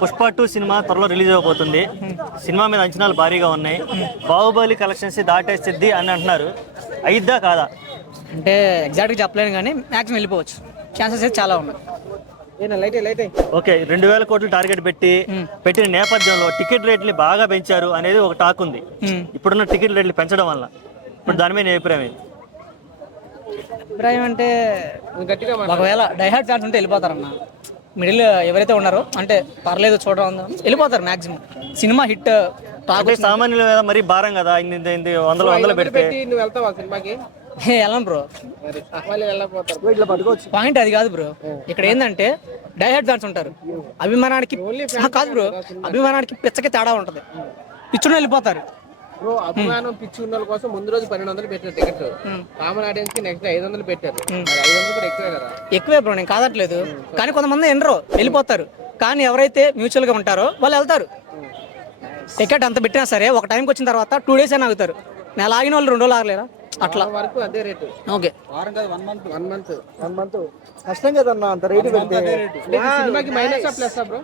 Pushpa 2 cinema త్వరలో release అవబోతుంది. Cinema మీద అంచనాలు భారీగా ఉన్నాయి. బాహుబలి కలెక్షన్స్ దాటేసిద్ది అని అంటున్నారు. అయిద్దా కాదా? అంటే ఎగ్జాక్ట్గా చెప్పలేను కానీ మ్యాక్సిమం వెళ్ళిపోవచ్చు. ఛాన్సెస్ అయితే చాలా ఉన్నాయి. ఓకే, 2000 కోట్లు టార్గెట్ పెట్టిన నేపథ్యంలో టికెట్ రేట్ని బాగా పెంచారు అనేది ఒక టాక్ ఉంది. ఇప్పుడున్న టికెట్ రేట్లు పెంచడం వల్ల ఇప్పుడు దాని మీద అభిప్రాయం ఏంటి? అభిప్రాయం అంటే ఒకవేళ డైహార్డ్ ఫ్యాన్స్ ఉంటే వెళ్ళిపోతారన్న. మిడిల్ ఎవరైతే ఉన్నారో అంటే పర్లేదు చూడడం వెళ్ళిపోతారు మ్యాక్సిమం. సినిమా హిట్ టాక్ సామాన్యుల మీద మరీ భారం కదా, వందలు పెడితే వెళ్ళను బ్రో. పాయింట్ అది కాదు బ్రో. ఇక్కడ ఏంటంటే డైహార్డ్ ఫ్యాన్స్ ఉంటారు. అభిమానానికి కాదు బ్రో, అభిమానానికి పిచ్చకి తేడా ఉంటది. పిచ్చుని వెళ్ళిపోతారు బ్రో. అభిమానం పిచ్చి ఉన్న వాళ్ళ కోసం ముందు రోజు 1200 పెట్టారు టికెట్. కామన్ ఆడియన్స్ కి నెక్స్ట్ 500 పెట్టారు. 500 కూడా ఎక్కువే కదా? ఎక్కువే బ్రో, నేను కాదట్లేదు. కానీ కొంతమంది ఎండరు వెళ్ళిపోతారు. కానీ ఎవరైతే మ్యూచువల్ గా ఉంటారో వాళ్ళు వెళ్తారు. టికెట్ అంత పెట్టినా సరే ఒక టైంకి వచ్చిన తర్వాత 2 days అయినా ఆగుతారు. నెల ఆగిన వాళ్ళు 2 రోజులు ఆగలేరా? అట్లా వరకు అదే రేటు. ఓకే, వన్ మంత్ కష్టం కదన్నా అంత రేటు పెడితే. సినిమాకి మైనస్ ప్లస్ బ్రో?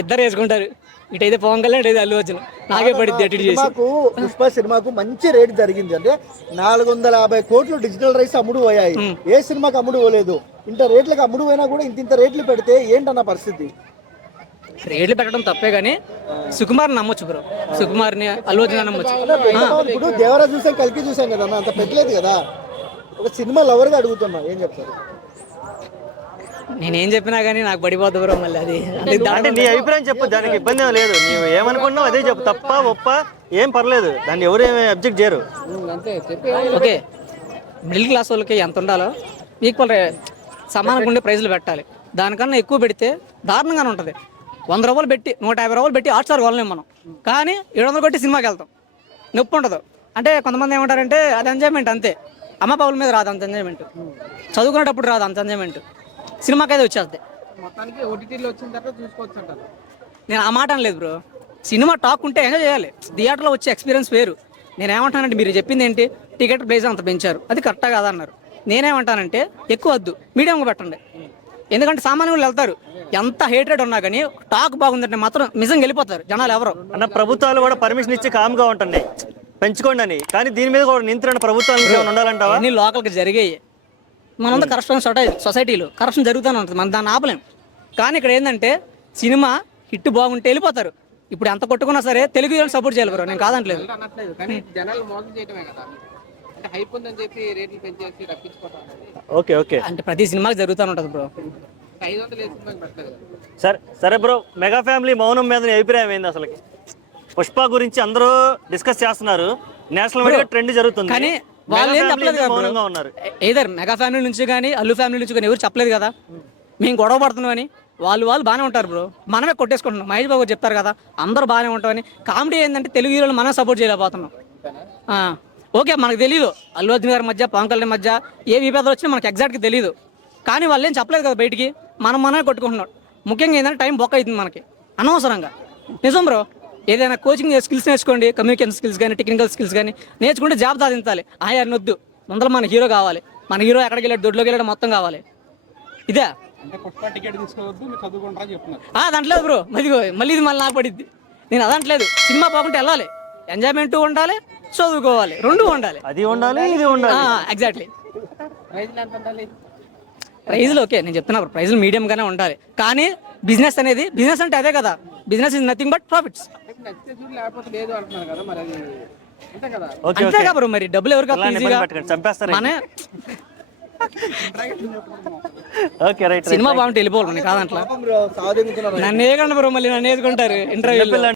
ఇద్దరు వేసుకుంటారు. ఇటైతే పవన్ కళ్యాణ్, ఇటైతే అల్లు అర్జున్. నాకే పడింది. పుష్ప సినిమాకు మంచి రేటు జరిగింది. అంటే 450 కోట్లు డిజిటల్ రైట్స్ అమ్ముడు పోయాయి. ఏ సినిమాకి అమ్ముడు పోలేదు. ఇంత రేట్లకు అమ్ముడు పోయినా కూడా ఇంత రేట్లు పెడితే ఏంటన్న పరిస్థితి? రేట్లు పెట్టడం తప్పే కానీ సుకుమార్ నమ్మొచ్చు బ్రో. సుకుమార్ని, అల్లు అర్జున్ నమ్మొచ్చు. ఇప్పుడు దేవరా చూసాం, కలికి చూసాం కదా, అంత పెట్టలేదు కదా. ఒక సినిమా లవర్ గా అడుగుతున్నా, ఏం చెప్తారు? నేనేం చెప్పినా కానీ నాకు పడిపోద్దు బ్రో. మళ్ళీ అది అంటే నీ అభిప్రాయం చెప్పు, దానికి ఇబ్బంది లేదు. నీవు ఏమనుకున్నావు అదే చెప్పు, తప్ప ఒప్ప ఏం పర్లేదు, దాన్ని ఎవరు ఏమి అబ్జెక్ట్ చేయరు. ఓకే, మిడిల్ క్లాస్ వాళ్ళకి ఎంత ఉండాలో ఈక్వల్ సమానంగా ఉండే ప్రైజ్లు పెట్టాలి. దానికన్నా ఎక్కువ పెడితే దారుణంగానే ఉంటుంది. 100 రూపాయలు పెట్టి 150 రూపాయలు పెట్టి హాట్‌స్టార్ కొనలేము మనం. కానీ 700 కొట్టి సినిమాకి వెళ్తాం. నొప్పి ఉండదు. అంటే కొంతమంది ఏమంటారంటే అది ఎంజాయ్మెంట్ అంతే. అమ్మ పావుల మీద రాదు అంత ఎంజాయ్మెంట్, చదువుకునేటప్పుడు రాదు అంత ఎంజాయ్మెంట్, సినిమాకి అయితే వచ్చేస్తుంది. నేను ఆ మాట అనలేదు బ్రో. సినిమా టాక్ ఉంటే ఎంజాయ్ చేయాలి. థియేటర్లో వచ్చే ఎక్స్పీరియన్స్ వేరు. నేనేమంటానంటే మీరు చెప్పింది ఏంటి, టికెట్ ప్రైస్ అంత పెంచారు, అది కరెక్టా కాదన్నారు. నేనేమంటానంటే ఎక్కువ వద్దు, మీడియంగా పెట్టండి. ఎందుకంటే సామాన్యులు వెళ్తారు. ఎంత హేట్రేట్ ఉన్నా కానీ టాక్ బాగుందంటే మాత్రం నిజంగా వెళ్ళిపోతారు జనాలు. ఎవరు అన్న ప్రభుత్వాలు కూడా పర్మిషన్ ఇచ్చి కామ్గా ఉంటున్నాయి పెంచుకోండి అని. కానీ దీని మీద కూడా నియంత్రణ ప్రభుత్వాలు ఉండాలంటావా? అన్ని లోకల్కి జరిగాయి. మనంతా కరప్షన్ సొసైటీలో కరప్షన్ జరుగుతూనే ఉంటుంది. మనం దాన్ని ఆపలేం. కానీ ఇక్కడ ఏంటంటే సినిమా హిట్ బాగుంటే వెళ్ళిపోతారు. ఇప్పుడు ఎంత కొట్టుకున్నా సరే తెలుగు వాళ్ళని సపోర్ట్ చేయాలి బ్రో. నేను కాదంటలేదు. ఓకే ఓకే, అంటే ప్రతి సినిమాకి జరుగుతూనే ఉంటుంది బ్రో. సరే బ్రో, మెగా ఫ్యామిలీ మౌనం మీద నీ అభిప్రాయం ఏంది? అసలు పుష్ప గురించి అందరూ డిస్కస్ చేస్తున్నారు, నేషనల్ వైడ్ ట్రెండ్ జరుగుతుంది, కానీ వాళ్ళు ఏం చెప్పలేదు కదా. మౌనంగా ఉన్నారు. ఏదర్ మెగా ఫ్యామిలీ నుంచి కానీ అల్లు ఫ్యామిలీ నుంచి కానీ ఎవరు చెప్పలేదు కదా మేము గొడవ పడుతున్నామని. వాళ్ళు బాగానే ఉంటారు బ్రో. మనమే కొట్టేసుకుంటున్నాం. మహేష్ బాబు చెప్తారు కదా అందరూ బాగానే ఉంటామని. కామెడీ ఏంటంటే తెలుగు హీరోలు మనం సపోర్ట్ చేయలేకపోతున్నాం. ఓకే, మనకు తెలియదు అల్లు అర్జున్ గారి మధ్య పవన్ కళ్యాణ్ మధ్య ఏ విభేదాలు వచ్చినా మనకు ఎగ్జాక్ట్గా తెలియదు. కానీ వాళ్ళు ఏం చెప్పలేదు కదా బయటికి. మనమే కొట్టుకుంటున్నాం. ముఖ్యంగా ఏంటంటే టైం బొక్క అవుతుంది మనకి అనవసరంగా. నిజం బ్రో, ఏదైనా కోచింగ్ స్కిల్స్ నేర్చుకోండి. కమ్యూనికేషన్ స్కిల్స్ కానీ టెక్నికల్ స్కిల్స్ కానీ నేర్చుకుంటే జాబ్ సాధించాలి. ఆయన వద్దు, ముందర మన హీరో కావాలి. మన హీరో ఎక్కడికి వెళ్ళాడు, దొడ్లోకి వెళ్ళాడు, మొత్తం కావాలి. ఇదే అదంటలేదు బ్రో. మళ్ళీ ఇది నాకు పడిద్ది. నేను అదంటలేదు. సినిమా బాగుంటే వెళ్ళాలి, ఎంజాయ్మెంట్ ఉండాలి, చదువుకోవాలి, 2 ఉండాలి. అది ఉండాలి, ఇది ఉండాలి. ఎగ్జాక్ట్లీ. ప్రైజ్లు ఓకే, నేను చెప్తున్నా ప్రైజ్లు మీడియంగానే ఉండాలి. కానీ బిజినెస్ అంటే అదే కదా. Business is nothing but profits. అంతేగా బ్రో, మరి డబ్బులు ఎవరు సినిమా బాగుంటే వెళ్ళిపోవాలి కాదంట్లా. నన్ను వేయకండి బ్రో, మళ్ళీ నన్ను వేసుకుంటారు ఇంటర్వ్యూలో.